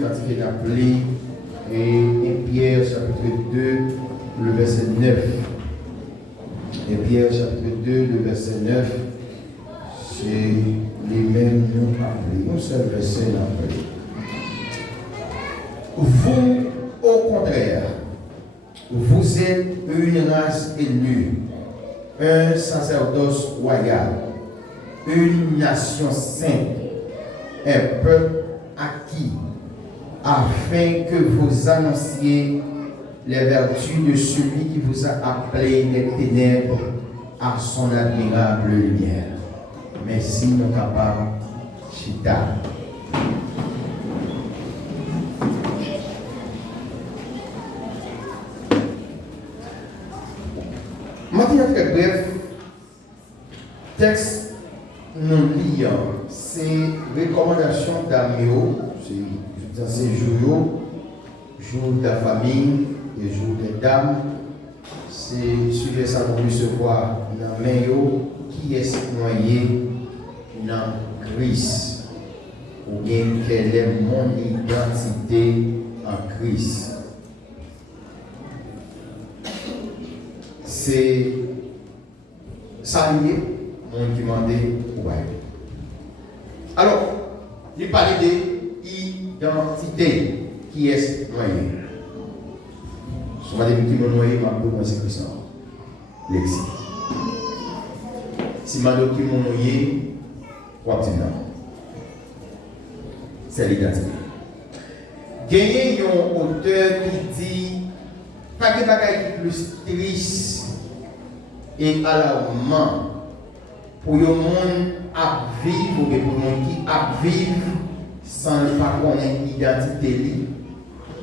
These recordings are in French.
Quand il est appelé, et Pierre chapitre 2, le verset 9. Et Pierre chapitre 2, le verset 9, c'est les mêmes nous appelés. Un seul verset appelé. Vous, au contraire, vous êtes une race élue, un sacerdoce royal, une nation sainte, un peuple acquis, afin que vous annonciez les vertus de celui qui vous a appelé des ténèbres à son admirable lumière. Merci, mon papa Chita. Maintenant, très bref, texte nous liant, c'est recommandation d'Amio, c'est jour de la famille et jour des dames. C'est sujet ça pour recevoir dans Mayo qui est noyé dans Christ, ou bien quelle est mon identité en Christ. C'est ça lié, mon qui m'a dit, ouais. Alors, il parlait d'identité qui est noyé. Si je dis qui m'a noyé, je vais c'est Christ. Lexi. Si je dis qui m'a noyé, c'est l'identité. Il y a un auteur qui dit pas de bagaille plus triste et alarmant pour le monde à vivre ou pour le monde qui a vivre sans ne pas connaître l'identité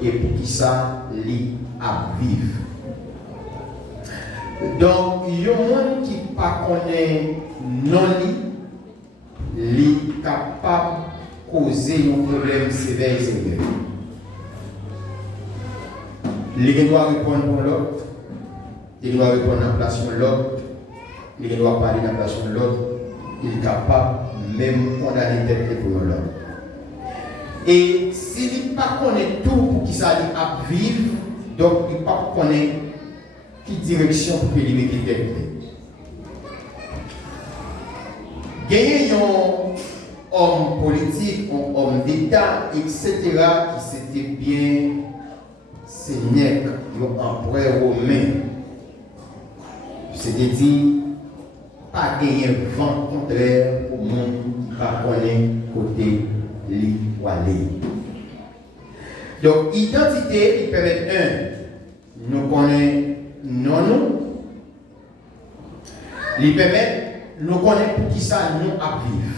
et pour qui ça li à vivre. Donc, il y a un monde qui ne connaît non li capable de causer un problème sévère. Il doit répondre pour l'autre, il doit répondre à la place de l'autre, il doit parler à la place de l'autre, il est capable même condamner tête pour l'autre. Et s'il ne connaît pas tout pour qu'il s'allie à vivre, donc il ne connaît pas quelle direction pour qu'il mette tête. Gagner un homme politique, un homme d'État, etc., qui s'était bien Sénèque, l'empereur romain, c'est-à-dire, pas gagner vent contraire au monde qui va connaître côté li ou aller. Donc, identité, il permet nous connaître non. Il permet nous connaître pour qui ça nous a vivre.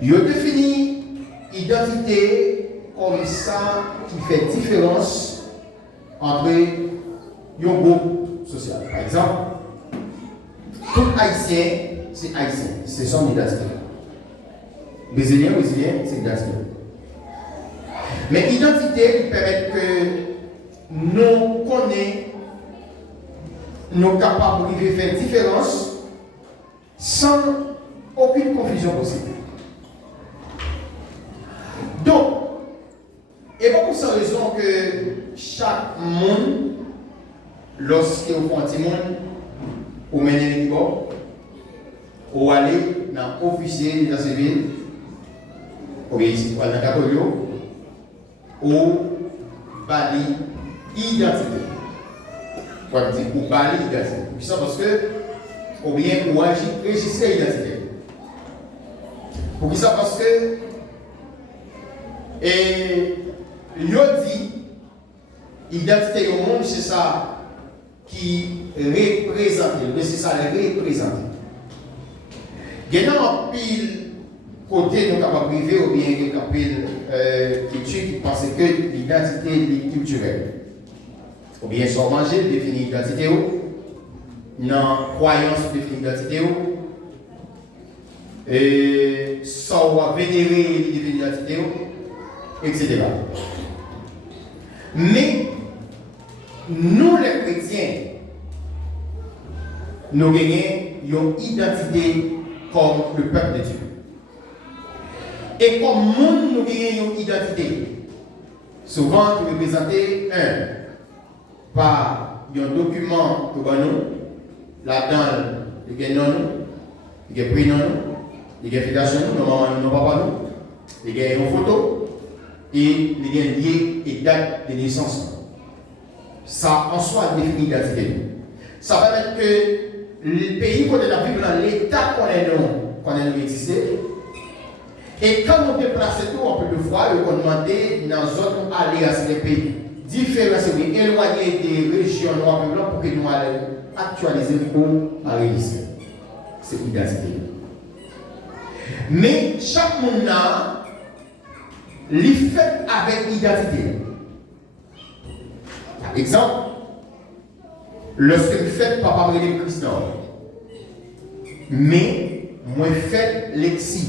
Il définit identité comme ça qui fait différence entre un groupe social. Par exemple, tout Haïtien, c'est Haïtien, c'est son identité. Brésilien, c'est identité. Mais l'identité permet que nous connaissons, nous capables de faire différence sans aucune confusion possible. Donc, et pas pour cette raison que chaque monde, lorsqu'il y a un petit monde, ou mener les bords, ou aller dans l'officier d'état civil, ou bien ici, ou dans le catholique, ou bali identité. Ou bali identité. Puis ça parce que, ou bien, ou enregistrer l'identité. Pour ça parce que, et il dit, l'identité au monde, c'est ça qui représente, c'est ça le représente. Il y a un pile côté nous capables privé ou bien il y a un pile culture qui pense que l'identité est culturelle. Ou bien sans manger, définir l'identité ou, non croyance définir l'identité ou, et sans vénérer définir l'identité ou, etc. Mais nous les chrétiens, nous gagnons une identité comme le peuple de Dieu. Et comme monde, nous avons une identité. Souvent, tu es présenté par un document que nous, là-dedans, il y a non, il y a prénom, il y a filiation, non papa nous, il y a une photo et il y a lié et date de naissance. Ça en soi définit l'identité. Ça permet que le pays qu'on est dans l'État qu'on est existé. Et quand on déplace tout, on peut le voir, on peut demander dans d'autres alliances des pays différents, éloignés des régions noires et blancs pour que nous allions actualiser pour réaliser. C'est l'identité. Mais chaque monde a les fait avec l'identité. Par exemple, lorsque vous faites Papa Brûlé Christ, mais moi faites l'exil.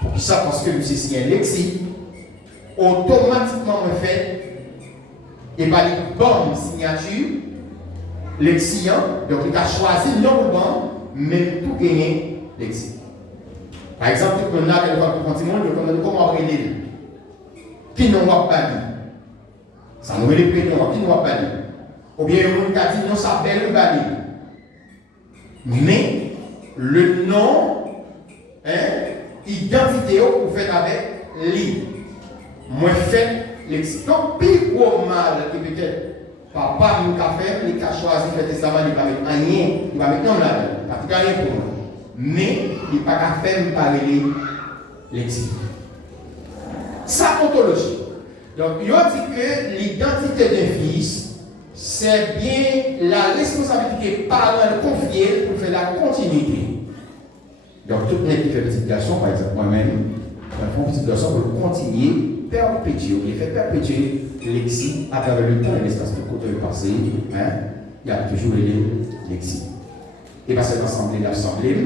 Pour ça, parce que monsieur si un lexi, automatiquement on fait et par les bonnes signatures, lexiant, donc il a choisi non le bon, mais tout gagner lexi. Par exemple, tout le monde a le monde, comment on brûler qui n'ont pas dit. Ça nous les prénoms, qui n'ont pas dit. Ou bien on a dit non, ça s'appelle le bali. Mais le nom, identité vous faites avec lui. Moi fait l'existence. Donc, plus gros mal qui peut-être papa nous a fait, il a choisi de faire testament, il va mettre rien, il va mettre non là, parce qu'il rien pour moi. Mais il n'a pas qu'à faire parler l'exil. Ça ontologie. Donc, il a dit que l'identité d'un fils, c'est bien la responsabilité parentale confiée pour faire la continuité. Donc, toute net qui fait petite garçon, par exemple, moi-même, je fais petite garçon pour continuer, perpétuer, il fait perpétuer l'exil à travers le temps et l'espace de côté passé. Il y a toujours l'exil. Et pas seulement l'assemblée,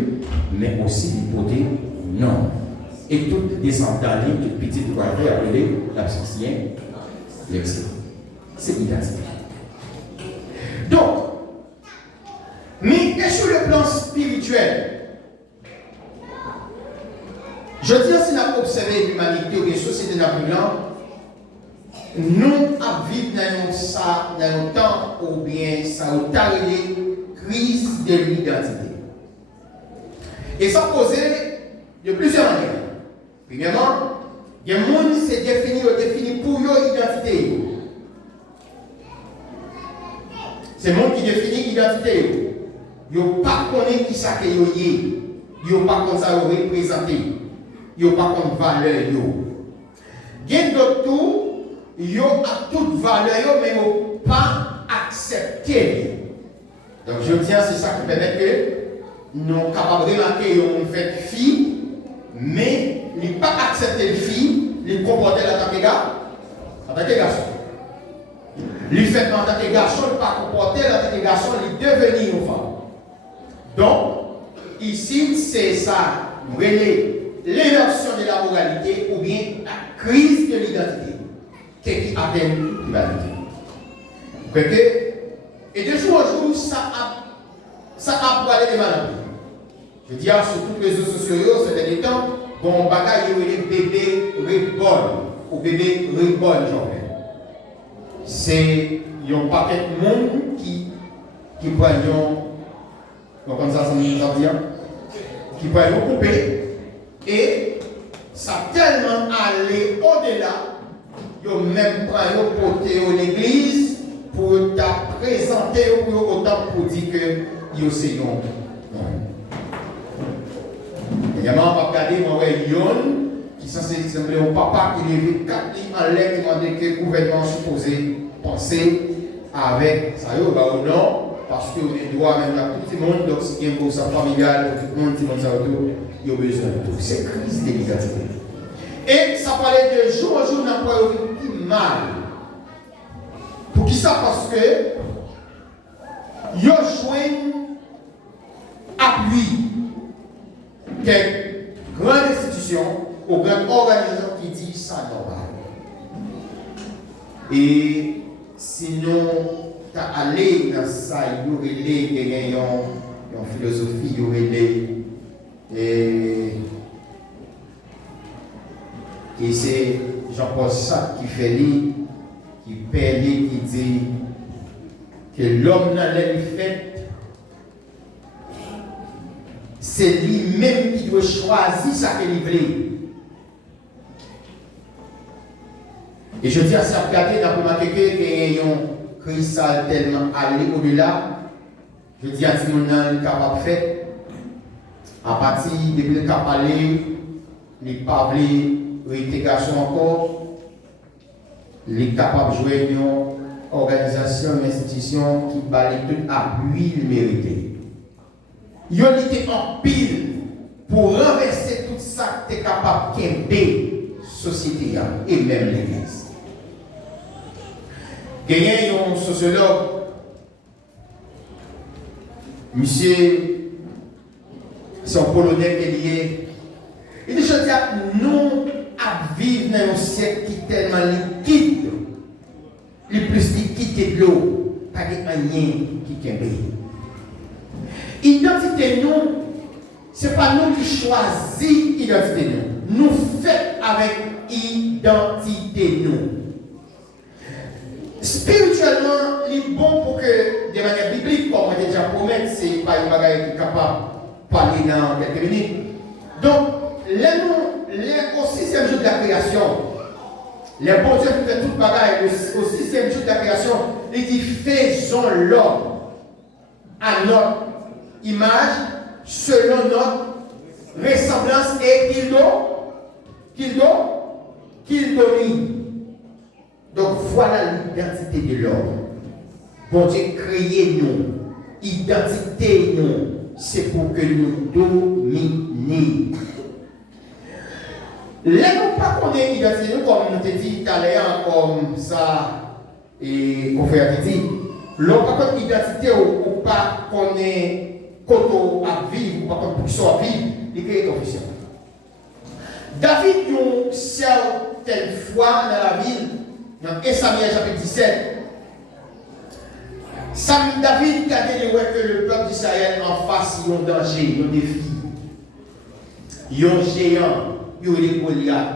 mais aussi l'hypothèse non. Et toute descendante, toute petite doit être appelée l'absentien, l'exil. C'est l'identité. Donc, mais sur le plan spirituel, je dis si nous avons observé l'humanité ou les sociétés d'Afrique, nous vivons dans un temps ou bien ça a été crise de l'identité. Et ça posait de plusieurs manières. Premièrement, il y a des gens qui se définissent pour leur identité. C'est le monde qui définit l'identité. Ils n'ont pas connu qui ça que ils n'ont pas connu ça représenter. Ils n'ont pas connu valeur. Il y a d'autres tout, ils ont toute valeur, mais ils n'ont pas accepté. Donc je tiens, c'est ça qui permet que nous sommes capables de remarquer qu'on fait fille, mais ils n'ont pas accepté le fille, ils comportent en tant que garçon. Les fait en tant que garçon, ils ne pas comporter en tant que garçon, ils devenir une femme. Donc, ici, c'est ça, l'élection de la moralité ou bien la crise de l'identité qui atteint l'humanité. Et de jour en jour, ça a pour aller de mal. Je dis sur tous les réseaux sociaux, ces derniers temps, bon, bagaille, il y a des bébés reborn ou bébés reborn, genre. C'est il y a un paquet de monde qui prennent comme ça nous dire qui prennent couper et ça tellement allé au-delà ils ont même pris porter à l'église pour te présenter pour autant pour dire que ils c'est non. Il y a un regardé moi Lyon qui censé sembler un papa qui levait 4 lignes en l'air qui demandait que le gouvernement supposé penser avec ça ou non parce que les droits même à tout le monde donc si il y a une bourse familiale tout le monde il y a besoin de tout c'est crise de l'identité et ça parlait de jour en jour n'a pas eu mal pour qui ça parce que il y a joué appui des grandes institutions aux grandes organisations qui disent ça normal et sinon, tu as allé dans ça, il y aurait une philosophie, il y aurait Et c'est Jean-Paul Sartre qui fait lui, qui perd lui, qui dit que l'homme dans l'aile fait, c'est lui-même qui doit choisir sa délivrée. Et je dis à ça, regardez, dans le moment que un cristal tellement allé au-delà, je dis à tout le monde capable de faire, à partir de le capable les pas réintégration encore, les capables de jouer une organisation, une institution qui balaye tout appui mérité. Ils ont été en pile pour renverser tout ça que tu es capable de la société et même l'Église. Il y a un sociologue, monsieur, c'est un Polonais qui est lié. Il dit, je dis, nous vivons dans un siècle qui est tellement liquide, le plus liquide que de l'eau, pas de rien qui est bien. Identité, nous, ce n'est pas nous qui choisissons l'identité, nous. Nous faisons avec identité, nous. Spirituellement, il est bon pour que, de manière biblique, comme on a déjà promis, c'est pas une bagaille qui est capable de parler dans quelques minutes. Donc, au sixième jour de la création, les bons dieux qui fait toute bagaille, au sixième jour de la création, il dit faisons l'homme à notre image, selon notre ressemblance et qu'il domine. Donc voilà l'identité de l'homme. Bon Dieu créé nous, identité nous, c'est pour que nous dominions. Là, nous pas connaître l'identité, nous, comme nous te dit tout à l'heure, comme ça, et qu'on fait à dit, l'on pas connaître l'identité ou pas connaître quand à vivre, ou pas connaître pour à vivre, il est officiel. David, une certaine fois dans la ville, dans 1 Samuel chapitre 17, David a dit que le peuple d'Israël en face, il y a un danger, il y a un défi. Il y a un géant, il y a un Goliath,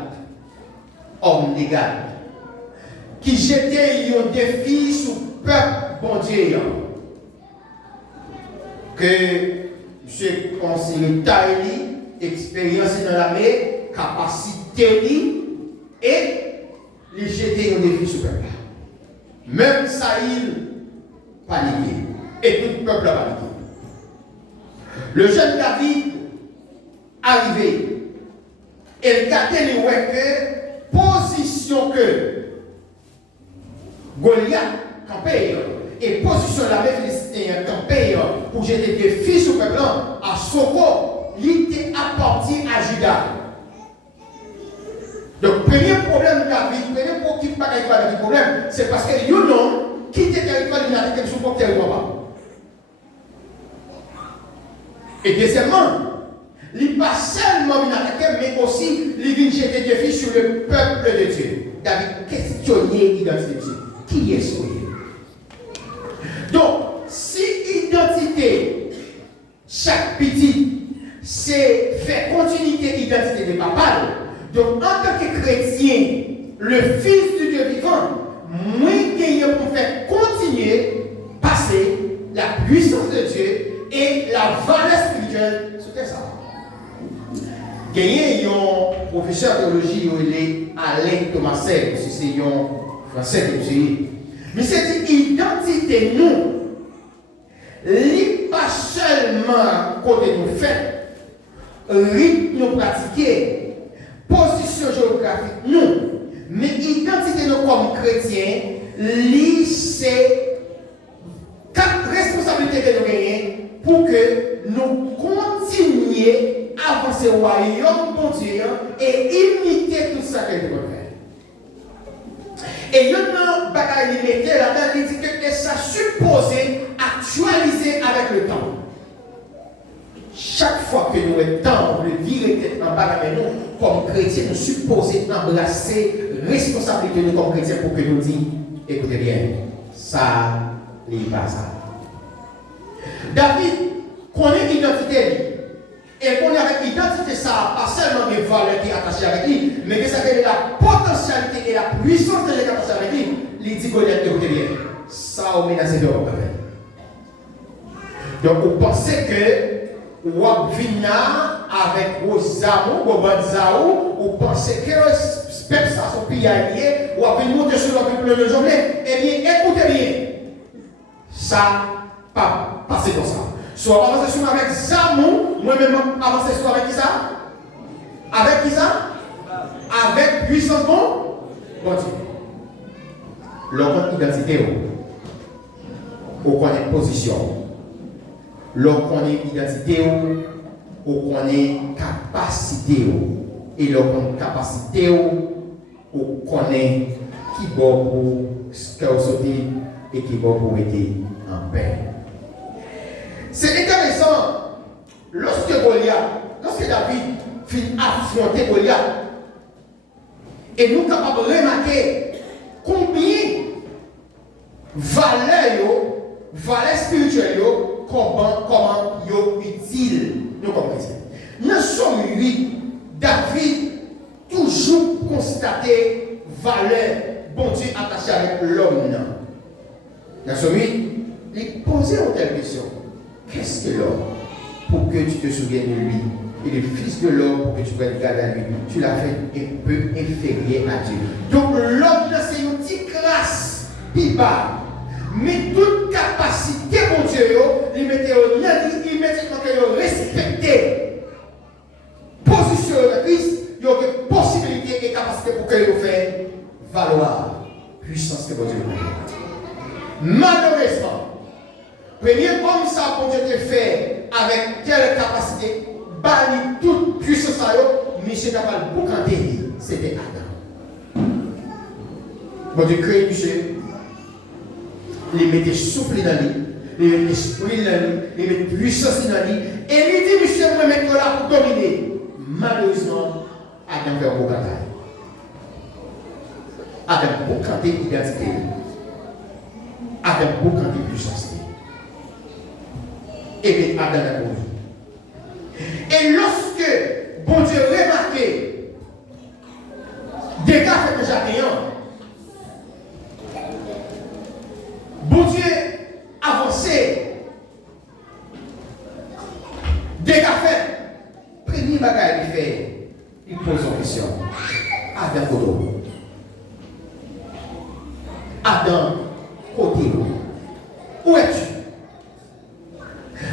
homme d'égal, qui jetait un défi sur le peuple bon Dieu. Que je conseille taille, expérience dans l'armée, capacité et les jeter un défi sur le peuple. Même Saïl paniqué. Et tout le peuple a paniqué. Le jeune David arrivé. Et regardez les que position que Goliath campait et position la même Philistin campait pour jeter des défis sur le peuple à Soko, il était apparti à Juda. Donc, premier problème de David, premier problème, c'est parce que you know, quitte le territoire de la sur le territoire. Et deuxièmement, il n'est pas seulement attaqué, mais aussi il vient jeter des défis sur le peuple de Dieu. David questionner l'identité de Dieu. Qui est-ce que donc, si identité, chaque petit, c'est faire continuité d'identité de papa, donc en tant que chrétien, le Fils de Dieu vivant, moi gagnant pour faire continuer, passer la puissance de Dieu et la valeur spirituelle, c'était ça. Gagné un professeur de théologie, il est Alain Thomaset, c'est un français de Dieu. Mais cette identité, nous, n'est pas seulement côté nous fait, rythme nous pratiquer, position géographique, nous, mais identité nous comme chrétiens, c'est quatre responsabilités que nous gagnons pour que nous continuions à avancer au royaume de Dieu et imiter tout ça que nous devons faire. Et il y a une bagaille limitée là-dedans, il dit que ça supposé actualiser avec le temps. Chaque fois que nous avons le temps de vivre en bagaille, nous, comme chrétiens, nous supposons embrasser responsabilité nous comme chrétiens pour que nous disions, écoutez bien, ça n'est pas ça. David connaît l'identité. Et qu'on est avec l'identité, ça pas seulement des valeurs qui sont attachées avec lui, mais que ça est la potentialité et la puissance de l'attachée avec lui. Il dit Goliath, écoutez bien, ça au menacé de votre frère. Donc vous pensez que vous venez avec vos amours, vos bonnes amours, vous pensez que peuple ça son pays allié, vous avez monté sur le peuple de journée, eh bien écoutez bien, ça pas passer comme ça. Soit avancer sur avec Zamou, moi-même avancer sur avec qui ça? Avec qui ça? Avec puissance bon Dieu. L'on connaît identité, on connaît position. L'on connaît identité, on connaît capacité. Et l'on connaît capacité, on connaît qui va pour ce qu'on sauter et qui va pour être en paix. C'est intéressant, lorsque David finit affronter Goliath, et nous sommes capables de remarquer combien valeurs spirituelles, comment ils utiles, nous comme chrétiens. Nous sommes 8, David toujours constaté valeur, bon Dieu attaché avec l'homme. Nous sommes 8, il posait une telle question. Qu'est-ce que l'homme? Pour que tu te souviennes de lui. Et le Fils de l'homme, pour que tu prennes garde à lui. Tu l'as fait un peu inférieur à Dieu. Donc l'homme, c'est une petite grâce. Il bat. Mais toute capacité, mon Dieu, il mettait au nez, il mettait au respecter. Position de Christ, il y a une possibilité et capacité pour que vous fassiez valoir puissance que votre Dieu. Malheureusement, premier homme ça pour Dieu te fait avec telle capacité, bannir toute puissance à eux, Michel capable de boucanter, c'était Adam. Bon Dieu crée Michel, il mettait souffle dans lui, il mettait esprit dans lui, il mettait puissance dans lui, et il dit Michel, moi mettre là pour dominer. Malheureusement, Adam fait un boucanter. Adam boucanter identité. Adam boucanter puissance. Et bien Adam a conduit. Et lorsque bon Dieu remarqué dégâts faits de Jacques, bon Dieu avancé, dégâts faits, premier bagage il fait, il pose une question. Adam Kodo. Adam côté. Où es-tu?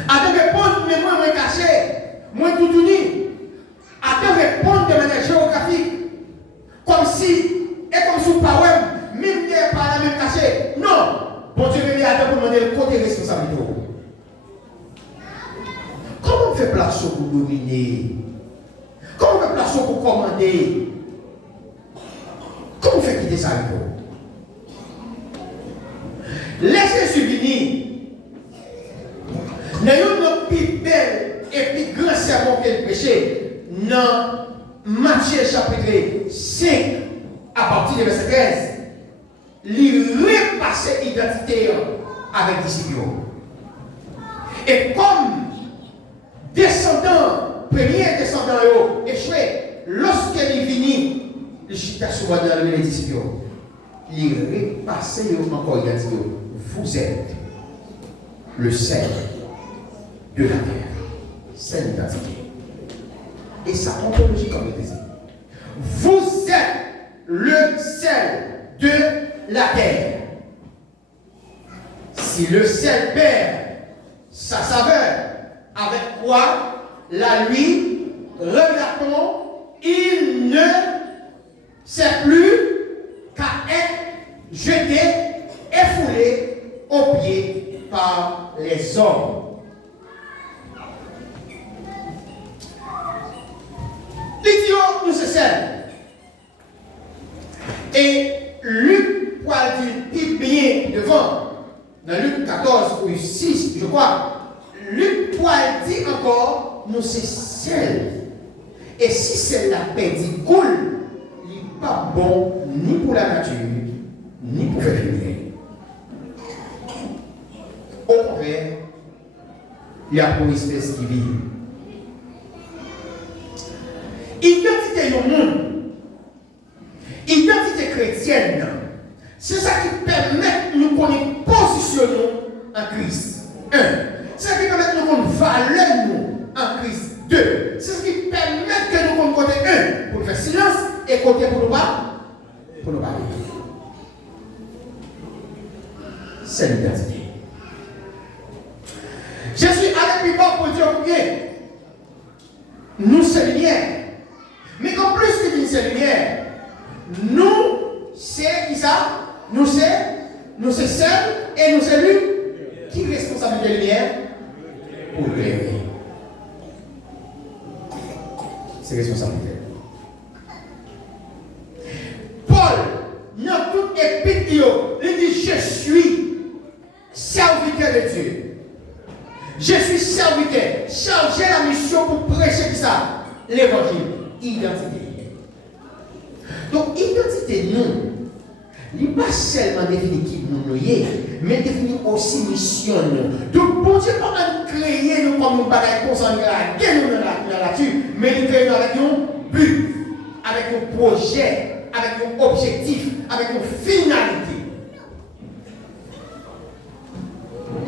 Adam répond, mais moi, je caché, moi, tout uni. Adam répond de manière géographique, comme si, et comme sous poème, même n'est pas la même caché. Non, bon Dieu veut dire Adam pour demander le côté responsabilité. Comment on fait place pour dominer? Comment on fait place pour commander? Comment on fait quitter ça? Laissez subvenir. N'ayons notre plus belle et plus grand sermon qu'elle péché dans Matthieu chapitre 5 à partir du verset 13. Il repasse l'identité avec disciples. Et comme premier descendant échoué, lorsqu'il est venu, il chita souvent dans les disciples. Il repasse encore l'identité. Vous êtes le sel de la terre. C'est l'identité. Et ça ontologie comme il disait. Vous êtes le sel de la terre. Si le sel perd sa saveur, avec quoi la nuit, regarde-t-on, il ne sert plus qu'à être jeté et foulé aux pieds par les hommes. L'idiot nous se sert. Et Luc poil dit bien devant, dans Luc 14 ou 6, je crois, Luc poil dit encore, nous c'est sel. Et si celle-là perdit coule, il n'est pas bon ni pour la nature, ni pour faire finir. Au contraire, il y a pour une espèce qui vit. chrétienne. C'est ça qui permet de nous positionner en Christ. 1. C'est ça qui permet de nous valeur en Christ. 2. C'est ce qui permet que nous côté 1 pour faire silence et côté pour nous parler. C'est l'identité. Je suis allé plus bas pour dire bien. Nous sommes lumière. Mais en plus que nous sommes lumière, nous, c'est qui ça? Nous, c'est seul et nous, c'est lui. Qui est responsable de la lumière? Pour l'éclairer. C'est responsabilité. Paul, dans toute épître, il dit je suis serviteur de Dieu. Je suis serviteur, chargé la mission pour prêcher ça, l'évangile, identité. Donc, identité, nous, il n'est pas seulement défini qui nous sommes, mais définir aussi mission. Donc, bon Dieu, pas créer nous comme un bagage concentré là-dessus, mais il crée avec un but, avec un projet, avec un objectif, avec une finalité.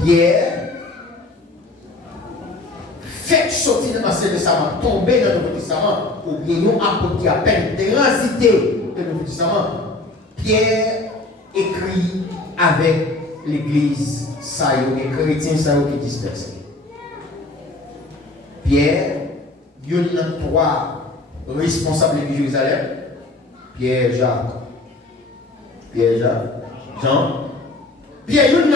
Pierre, fait sortir de l'Ancien Testament, tomber dans le Nouveau Testament, ou bien nous apôtres qui à peine transité dans le Nouveau Testament, Pierre écrit avec l'église, ça y est, les chrétiens, ça y est, qui dispersés. Pierre, il y a trois responsables de Jérusalem, Pierre, Jacques, Jean, Pierre, il y a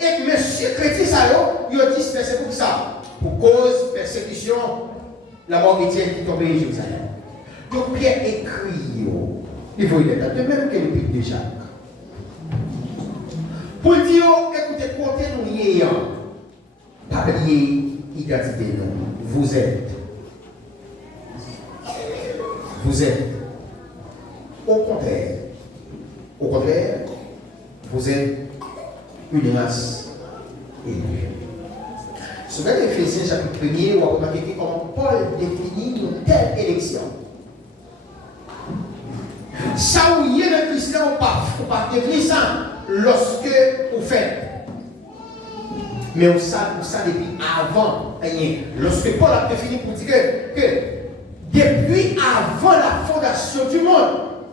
et monsieur chrétien, ça y est, il dispersé pour ça. Pour cause persécution, la mort d'Étienne qui tombait à Jérusalem. Donc Pierre écrit, il faut y être de même que l'épître de Jacques. Pour dire, écoutez, comptez nous y ayant, pas oublier identité non. Vous êtes. Au contraire, vous êtes une race élue. Ce que Éphésiens chapitre 1er, on va remarquer comment Paul définit une telle élection. Ça où il y a le Christ, on ne peut pas définir ça lorsque vous faites. Mais on sait ça depuis avant. Lorsque Paul a défini pour dire que depuis avant la fondation du monde,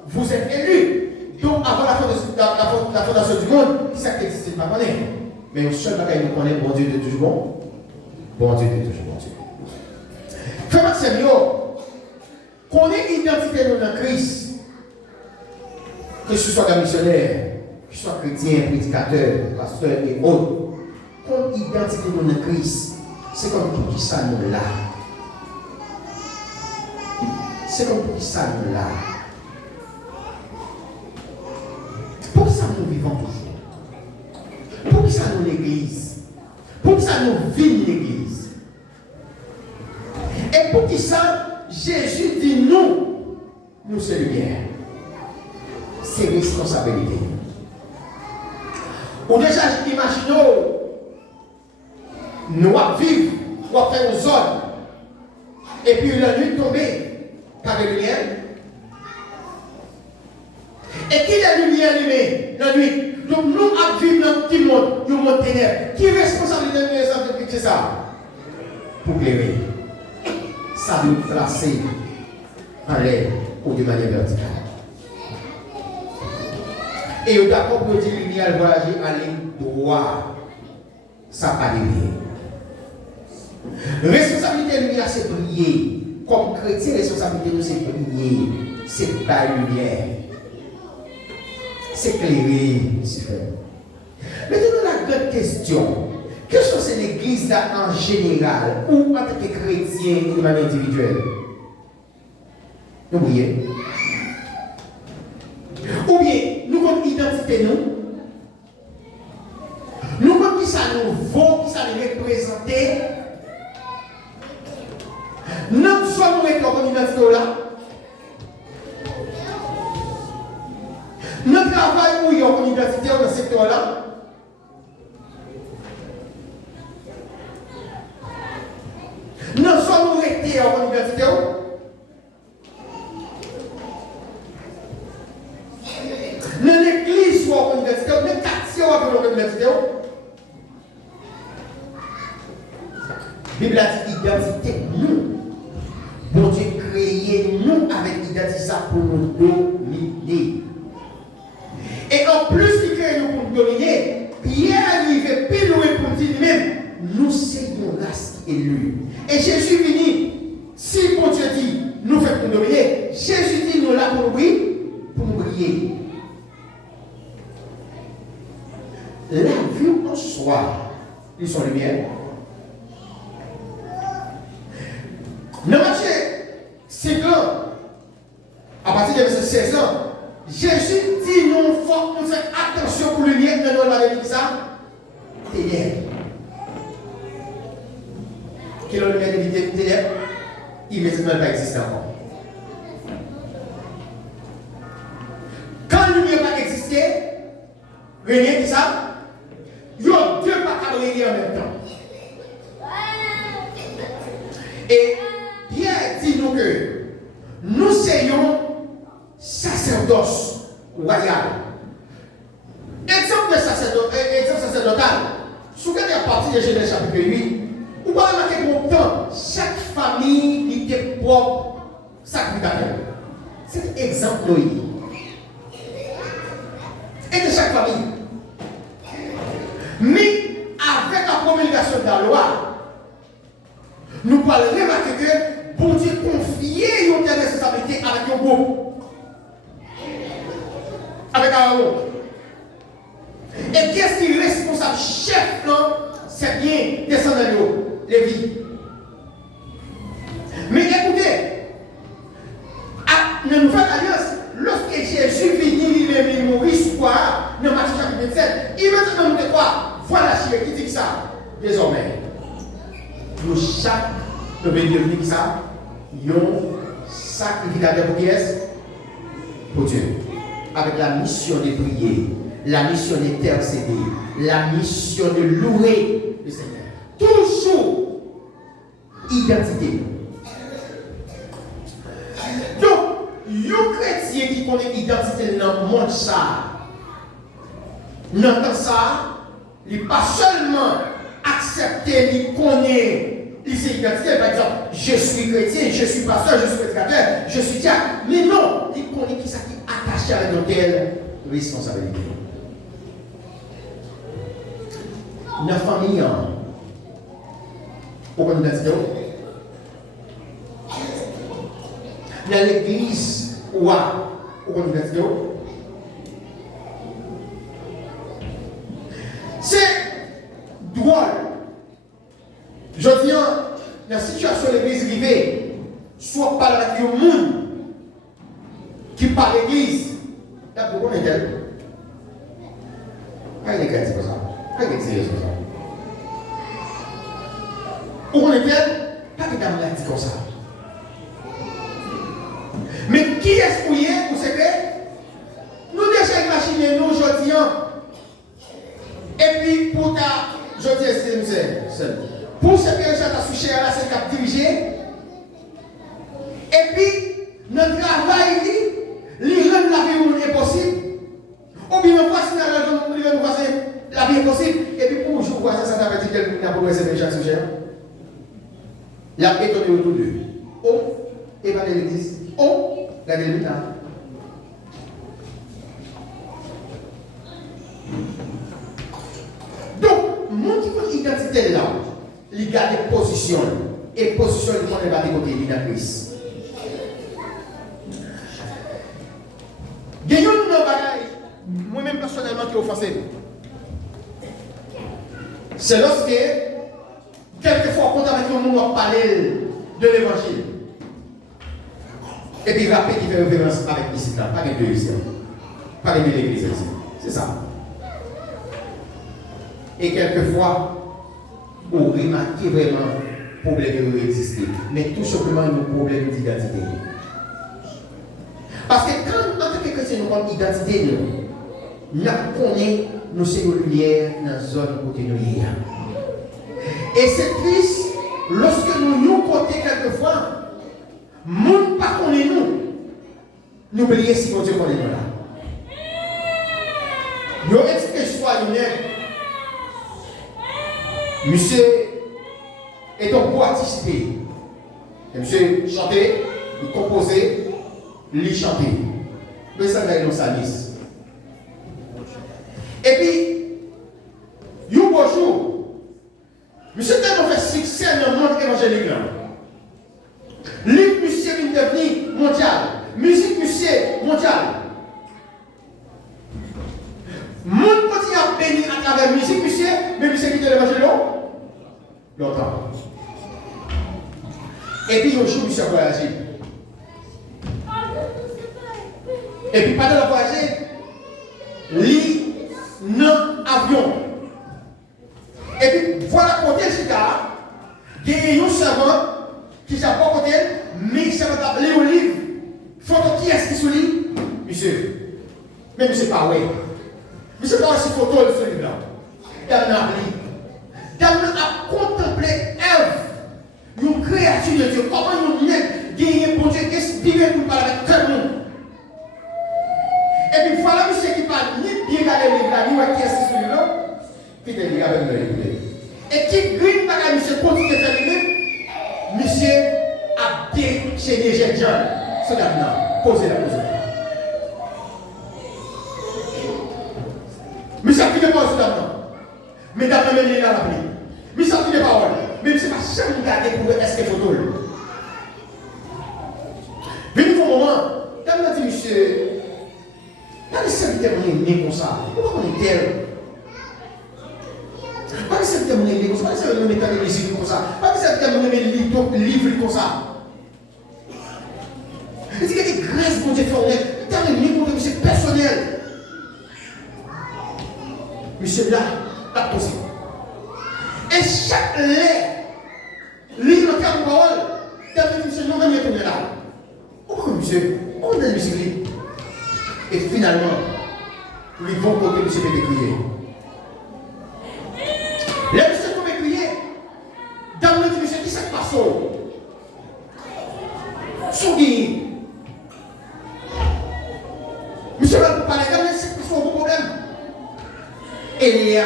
vous êtes élus. Donc avant la fondation du monde, ça n'existe pas. Mais le seul bagage nous connaît, bon Dieu de toujours bon. Bon Dieu, toujours bon Dieu. Frère Maxime, qu'on ait identité dans Christ, que ce soit un missionnaire, que ce soit chrétien, prédicateur, pasteur et autres, qu'on identité dans Christ, c'est comme tout qui ça nous là. C'est comme tout qui ça nous là. Pour ça nous vivons toujours. Pour ça nous l'église. Pour ça nous vivons l'église. Et pour ça, Jésus dit nous c'est lumière. C'est responsabilité. On déjà imaginons, nous à vivre, nous à faire une zone. Et puis la nuit tombée, par la lumière. Et qui la lumière allumée la nuit? Donc nous à vivre dans le petit monde, le monde ténèbres. Qui est responsable de nous c'est ça? Pour éclairer. Ça nous placer en l'air ou de manière verticale. Et d'accord pour dire lumière voyager à ligne droite. Ça pas lumière. Responsabilité de lumière, c'est briller. Comme chrétien, responsabilité de c'est briller. C'est pas lumière. C'est éclairé, c'est fait. Maintenant, la grande question, qu'est-ce que c'est l'église là en général ou en tant que chrétien de manière individuelle? Vous voyez? Ou bien, nous avons identité, nous avons qui ça nous vaut, qui ça nous représenter. Notre soit nous mettons comme identité là. Notre travail où il y a une identité dans ce secteur-là. Nous sommes restés en identité. Dans l'église, ou en université, dans le quartier, ou en université, la Bible a dit identité nous. Bon Dieu créé nous avec l'identité pour nous dominer. Et en plus, il crée nous pour nous dominer, Pierre arrive plus loin pour dire lui-même, nous sommes une race élue. Et Jésus venu, si bon Dieu dit, nous faisons nous dominer, Jésus dit, nous là pour nous briller. La vue en soi, ils sont lumière. Dans Matthieu 5 ans, à partir de verset 16 ans, Jésus dit nous faut nous faire attention pour lumière de nous la dit ça. Ténèbres. Quelle est la lumière de ténèbres? Immédiatement pas exister encore. Quand la lumière n'a pas existé, rien dit ça. Il y a deux pas à régner en même temps. Et Pierre dit nous que nous soyons sacerdoce royal. Exemple sacerdotal. Souvent à partir de Genèse chapitre 8, vous pouvez remarquer que temps, chaque famille était propre sacrificateur. C'est exemple Noé. Et de chaque famille. Mais avec la promulgation de la loi, nous pouvons remarquer que pour Dieu confier une responsabilité avec un groupe. Avec Aaron. Et qui est-ce qui est responsable? Chef, non? C'est bien descendant Lévi. Mais écoutez, à la nouvelle alliance, lorsque Jésus vient lui-même, il mourit sous quoi? Dans Matthieu chapitre 27, il va nous dire quoi? Voilà qui dit ça. Désormais, nous chaque nous venons devenir ça, un sacrificateur pour qui est-ce? Pour Dieu. Avec la mission de prier, la mission d'intercéder, la mission de louer le Seigneur. Toujours identité. Donc, un chrétien qui connaît l'identité dans le monde, ça, n'entend ça, il n'est pas seulement accepté, il connaît. Il s'est identifié, par exemple, je suis chrétien, je suis pasteur, je suis prédicateur, je suis diacre. Mais non, il connaît qui ça qui est attaché avec une telle responsabilité. Dans la famille, pourquoi nous disons? Dans l'église, pourquoi nous disons? C'est drôle. Je dis, dans la situation de l'église privée, soit par avec le monde qui parle de l'église, il y a beaucoup de gens. Pas de crédit comme ça. Pas de crédit comme ça. Où on est pas de dame dit comme ça. Mais qui est-ce pour y est, vous savez? Nous déjà imaginons nous aujourd'hui. Et puis pour ta, je dis, c'est pour ce que j'ai associé à la c'est cap dirigé. Et puis, notre travail, il rend la vie impossible. Ou bien, on passe la vie impossible. Et puis, pour vous voir ça, ça veut dire qu'elle n'a pas progressé de chaque sujet. La paix est autour d'eux. Oh, et pas de l'église. Oh, regardez le temps. Donc, mon qui veut identité là, il garde position. Et position, il faut pas de côté, il est dans Christ. Gagnons nos bagages, moi-même personnellement qui offensé. C'est lorsque, quelquefois, quand avec le monde, on parle de l'évangile. Et puis, rappel qui fait référence avec ici, pas avec deux ici. Pas avec l'église ici. C'est ça. Et quelquefois, vous remarquez vraiment le problème qui existe. Mais tout simplement, il y a un problème d'identité. Parce que quand, en tant que chrétien, nous avons une identité, nous connaissons nos lumières dans la zone où nous sommes. Et c'est triste, lorsque nous côté quelquefois, le monde ne connaît pas nous. N'oubliez si mon Dieu connaît nous là. Ils ont expliqué l'histoire d'une monsieur est un beau artiste. Et monsieur chantait, il composait, il chantait. Mais ça va dans sa liste. Et puis, un beau jour, monsieur tellement fait succès dans le monde évangélique. Livre monsieur est devenu mondial. Musique monsieur mondial. Monde continue à bénir à travers la musique monsieur, mais monsieur qui te l'évangile longtemps. Et puis, un jour, monsieur a voyagé. Et puis, pendant le voyage, il dans l'avion. Et puis, voilà côté Chica, il y a un servant qui n'a pas côté, mais il s'est appelé au livre. Photo qui est-ce qui est sur lui? Monsieur. Mais monsieur, pas oui. Monsieur, pas aussi photo de ce livre-là. Dame a contemplé Ève. Une créature de Dieu, comment nous gagner pour Dieu, inspiré pour parler avec tout le monde. Et puis voilà, monsieur qui parle, ni bien regarder les gars, ni voir qui est ce livre-là, qui te dit avec le livre. Et qui grille par là, monsieur continue de faire le livre, monsieur a déchaîné les gens. C'est là-dedans, posez la question. Monsieur a fini par ce là-dedans. Mais d'après même, il est là la pluie. Monsieur a fini par mais je ne sais pas si vous regardez pour est-ce qu'il faut tout. Venez pour un moment, quand on a dit, monsieur, pas de serviteur né comme ça, pourquoi on est tel? Pas de serviteur né comme ça, pas de serviteur né dans l'église comme ça, pas de serviteur né livre comme ça. Il dit qu'il y a des grâces pour Dieu fait honnête, dans le niveau de monsieur personnel. Monsieur là, pas possible. Et chaque lait, livre de parole, t'as monsieur, non, même les là. Pourquoi monsieur? On a le monsieur. Et finalement, ils vont côté monsieur peut crier. Les monsieur peut crier. Dans le monsieur, qui s'est passé? Sougui. Monsieur va vous parler, dans le monsieur, c'est un problème. Et là,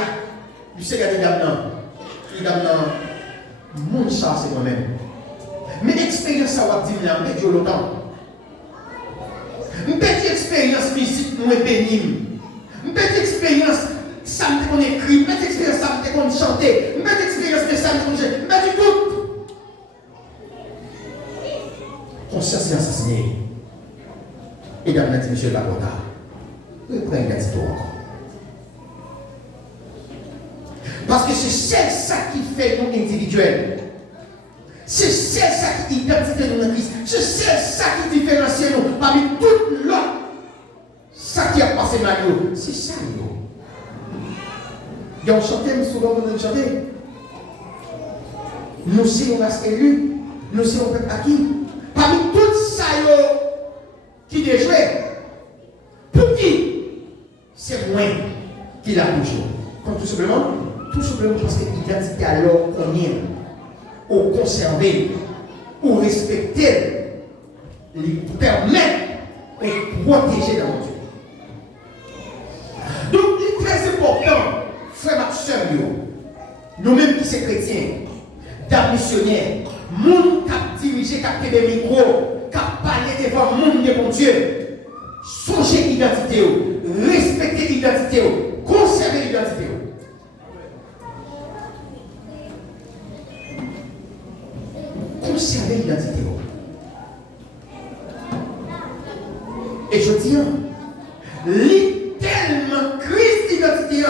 monsieur a dit d'abord. Il a dit, mon chat, c'est moi-même. Mais l'expérience, ça va dire, là, mais longtemps. Une petite expérience musique, nous est pénible. Une petite expérience, ça me dit qu'on écrit. Une petite expérience, ça me dit qu'on chante. Une petite expérience, ça me dit qu'on chante. Une petite tout. Conscience est assassinée. Et dans dit, monsieur Lagoda, vous prenez un petit tour encore. Parce que c'est ça qui fait nous individuels. C'est ça qui identifie nous dans Christ. C'est ça qui différencie nous parmi toutes l'autre. Ça qui a passé dans nous. C'est ça, nous. Et on chantait, souvent on chantait. Nous sommes race élue. Nous sommes peuple acquis. Parmi toutes ça qui déjouent. Pour qui? C'est moi qui l'a toujours. Comme tout simplement parce que l'identité alors qu'on est, ou conserver, ou respecter, lui permettre de protéger dans Dieu. Donc, il est très important, frères et sœurs, nous-mêmes qui sommes chrétiens, des missionnaires, monde qui a dirigé, qui a fait des micros, qui a parlé devant le monde de mon Dieu, songez l'identité, respectez l'identité, conservez l'identité. Conserver l'identité. Et je dis, tellement Christ identité,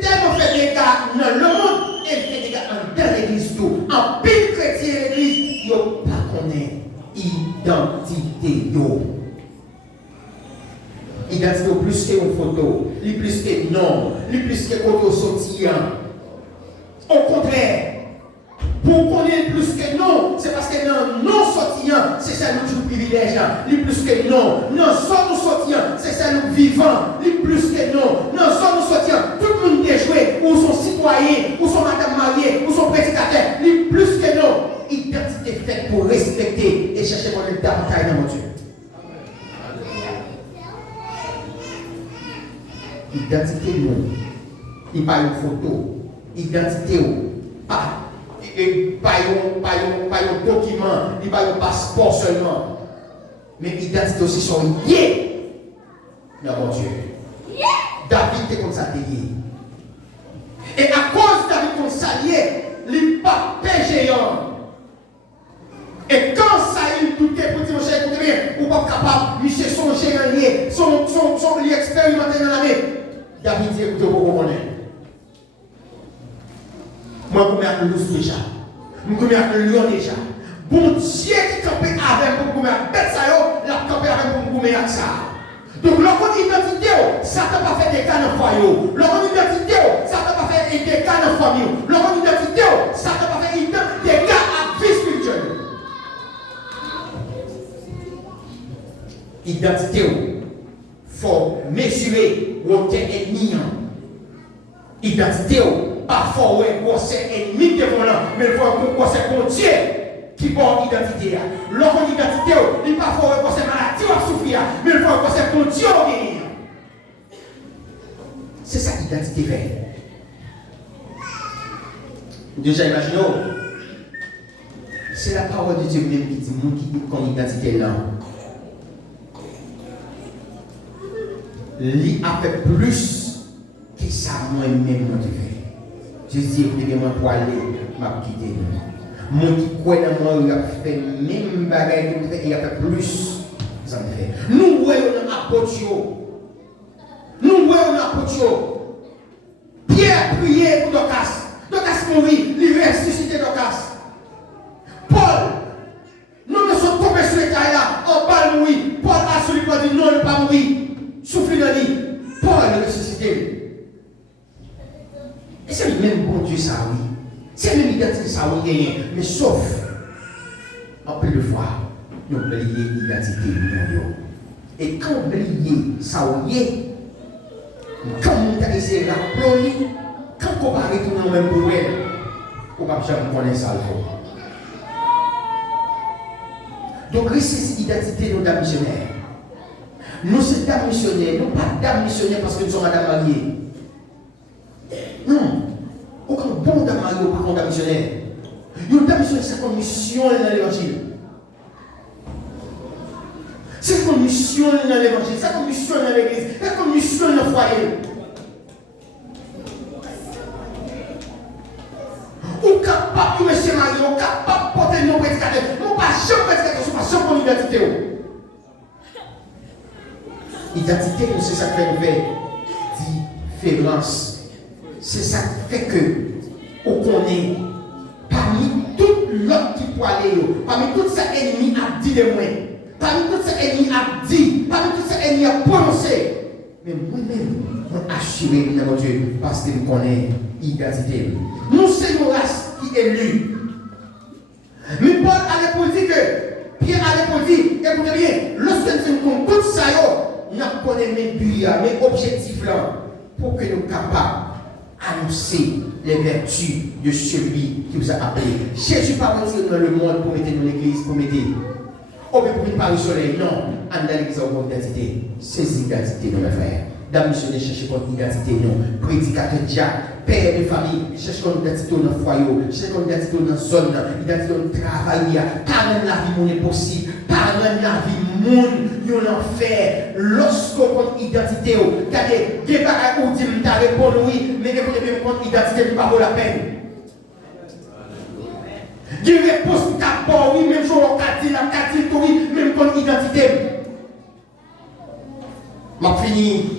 tellement fait des gars dans le monde, et fait des gars dans l'église tout. En pile chrétien l'église, il n'y a pas connaît identité. Identité plus qu'une photo, plus que nom, plus que photo sortir. Au contraire, pour connaître plus que non, c'est parce que dans non sortant, c'est ça nous privilège. Plus que non, non sans nous sortir, c'est ça nous vivant. Plus que non, non sans nous sortir, tout le monde est joué, ou son citoyen, ou son madame mariée, ou son prédicateur. Plus que non, identité faite pour respecter et chercher mon bataille dans mon Dieu. Identité, non. Il n'y a pas une photo. Identité, pas un document, il n'y a pas un passeport seulement. Mais l'identité aussi sont liées. Mais mon Dieu. David était comme ça lié. Et à cause de David comme ça lié, il n'est pas géant. Et quand ça il doutait pour dire mon cher, écoutez bien, ou pas capable, monsieur son géant lié, son lié expérimenté dans l'année. David dit, écoutez, vous comprenez. Moi, je me mets l'ours déjà. Je me mets le lion déjà. Bon Dieu qui campe avec vous, vous mettez bête ça, la campe avec vous, vous mettez ça. Donc, leur identité, ça ne t'a pas fait des cas dans le foyer. Leur identité, ça ne t'a pas fait des cas dans la famille. Leur identité, ça ne t'a pas fait des cas à vie spirituelle. Identité, il faut mesurer votre ennemi. Identité, pas fort, c'est ennemi devant là, mais il faut c'est pour Dieu qui porte l'identité. Leur identité, il n'est pas fort, c'est maladie ou souffrir, mais il faut c'est pour Dieu. C'est ça l'identité fait. Déjà imaginez, c'est la parole de Dieu même qui dit moi qui dit qu'on identité là. Il a fait plus que ça moi-même moi qui fait. Je dis écoutez moi pour aller m'a quitter. Moi qui crois dans moi il a fait même bagaille que fait il a fait plus ça me fait. Nous voyons dans apôtre. Nous voyons dans apôtre. Pierre priait pour Dorcas. Dorcas mourit, il ressuscité Dorcas. Paul, nous ne sommes tombés sur les cailles là, en bas mourir. Paul a celui qui dit non, il ne pas mourir. Souffle dans lui. Paul est ressuscité. Et c'est le même bon Dieu, ça oui. C'est le même identité, ça oui, mais sauf, en plus de fois, nous oublions l'identité. Et quand on oublie ça oui, quand on a essayé de rappeler, quand on va retourner au même problème, on va jamais connaître ça. Donc, c'est cette identité de la missionnaire. Nous sommes dames missionnaires, nous pas dames missionnaires parce que nous sommes madame mariée. Non. Aucun bon dame mariée ou pas bon dame missionnaire. Une dame missionnaire, c'est comme mission dans l'évangile. C'est comme mission dans l'évangile, c'est comme mission dans l'église, c'est comme mission dans le foyer. Ou capable, monsieur marié, ou capable de porter nos prédicateurs. Nous pas jamais prédicateurs, nous pas jamais pour l'identité. L'identité, c'est ça qui fait différence. C'est ça qui fait que, on connaît, parmi tout l'autre qui peut aller, parmi tous ces ennemis à dire de moi, parmi tous ces ennemis à dire, parmi tous ces ennemis à prononcer, mais moi-même, je assuré de mon Dieu, parce que nous connaissons l'identité. Nous, c'est une race qui est élue. Mais Paul allait pour dire que, Pierre allait pour dire, écoutez bien, lorsque nous avons tout ça, nous connaissons mes buts, mes objectifs là, pour que nous soyons capables d'annoncer les vertus de celui qui vous a appelé. Jésus pas rentrer dans le monde pour mettre dans l'église, pour mettre au lieu pour parler au soleil. Non, en dans l'église en identité. C'est l'identité, nos frères. Dans missionnaire, cherchez votre identité, non. Prédicateur Jack, père de famille, cherchez votre identité dans le foyer, cherchez votre identité dans la zone, identité dans le travail. Pas même la vie, mon est possible. Pas même la vie, mon yon en fait. Lorsqu'on compte identité, regardez, des bagages où dit, m'ta répondre oui, mais écoutez bien, compte identité, pas vaut la peine. Des réponses d'abord, oui, même jour, on a dit, oui, même compte identité. M'a fini.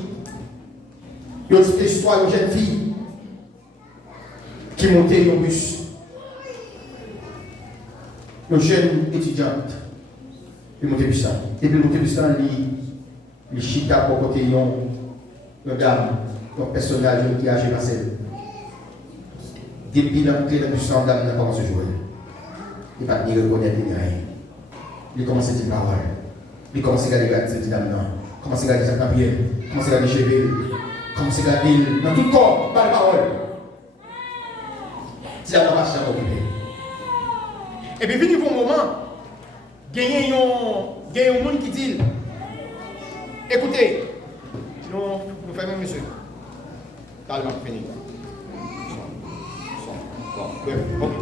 Il y a une histoire d'une jeune fille qui montait dans le bus. Une jeune étudiante. Il montait bus. Et puis, il montait bus, il chita pour côté une dame, un personnage qui a agi passé. Depuis l'entrée dans le bus, la dame n'a pas commencé à jouer. Il n'a pas ni reconnaître ni rien. Il commence à dire parole. Il commence à regarder cette dame-là. Il commence à regarder sa cabrière. Il commence à regarder les cheveux. Comme c'est la ville, dans tout le corps, pas de parole. C'est la marche à occuper. Et puis, venu pour un moment, il y a un monde qui dit écoutez, sinon, nous faisons monsieur. Calme, fini. Bon, bref, ok.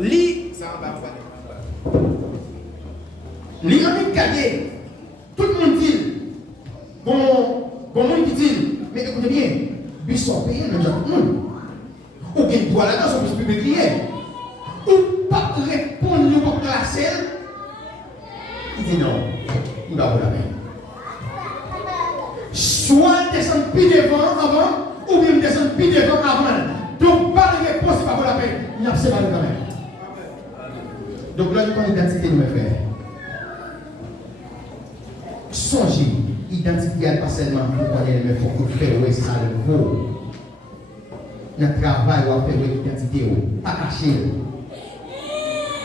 Li, ça va pas. Li, on est gagné. Tout le monde dit, bon monde qui dit, mais écoutez bien, bus sont payés dans le monde. Ou bien droit là-dedans, son bus public lié. Ou pas répondre, nous pour classer. Il dit non, il va vous la main. Soit descendre plus devant avant, ou bien descendre plus devant avant. Donc, pas de réponse, c'est pas pour la peine. Il n'y a pas de quand même. Donc, là, nous avons l'identité de mes frères. Songez, identité pas seulement pour connaître, mais pour faire ça le vaut. Notre travail, on va faire l'identité, pas cacher.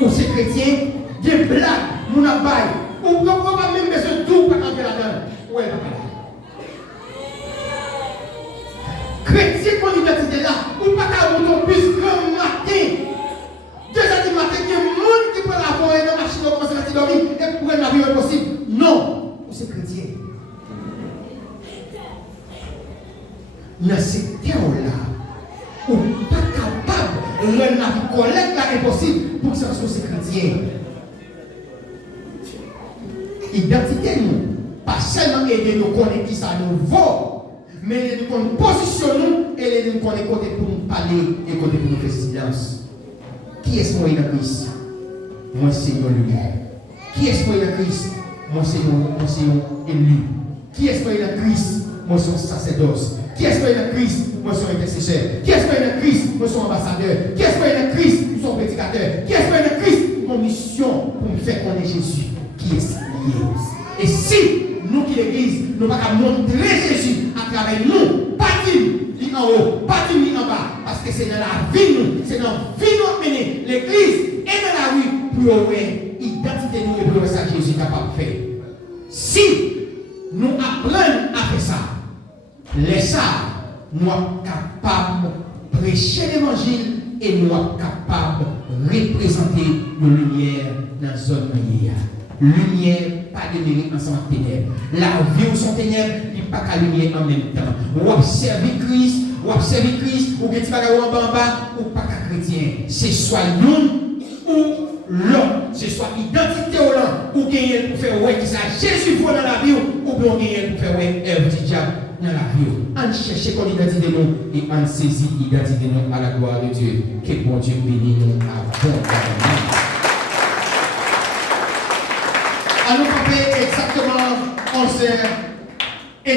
Ou c'est chrétien, des blagues, nous n'avons pas. Ou nous n'avons pas même besoin de tout pour camper là-dedans. Ouais, papa. Chrétien, qu'on identité là, ou pas qu'à mon plus grand matin. 2 heures du matin, il y a des gens qui prennent la voie et dans la machine, on commence à dormir et pour la vie impossible. Non, c'est chrétien. Dans cette terre-là, ou pas capable de rendre la vie collecte là impossible pour que ça soit chrétien. Identité, nous, pas seulement aider nous connaître qui ça nous vaut. Mais nous positionnons et nous connaissons côté pour nous parler et côté pour nous faire silence. Qui est-ce moi dans Christ? Moi, c'est une lumière. Qui est-ce moi dans Christ? Moi, c'est un élu. Qui est-ce moi dans Christ? Moi, c'est un sacerdoce. Qui est-ce moi dans Christ? Moi, c'est un intercesseur. Qui est-ce moi dans Christ? Moi, c'est un ambassadeur. Qui est-ce moi dans Christ? Nous sommes prédicateurs. Qui est-ce moi dans Christ? Mon mission pour me faire connaître Jésus. Qui est-ce qui est? Et si nous qui l'église, nous ne pouvons pas montrer Jésus à travers nous, pas dire en haut, pas dire en bas, parce que c'est dans la vie nous, c'est dans la vie nous mener l'église et dans la rue pour avoir identité nous et pour ça Jésus est capable de faire. Si nous apprenons à faire ça, laissez ça, nous sommes capables de prêcher l'évangile et nous sommes capables de représenter nos lumières dans la zone manière. Lumière, pas de mérite ensemble avec ténèbres. La vie ou son ténèbres, il n'y a pas qu'à lumière en même temps. Ou observer Christ, ou bien tu vas en bas, ou pas qu'à chrétien. C'est soit l'un ou l'autre. C'est soit identité ou l'un, ou gagner pour faire ouais qui ça Jésus voit dans la vie, ou bien gagner pour faire ouais un petit diable dans la vie. On cherche qu'on identité nous et on saisit l'identité nous à la gloire de Dieu. Que bon Dieu bénisse nous abondamment. À nous camper exactement 11h30.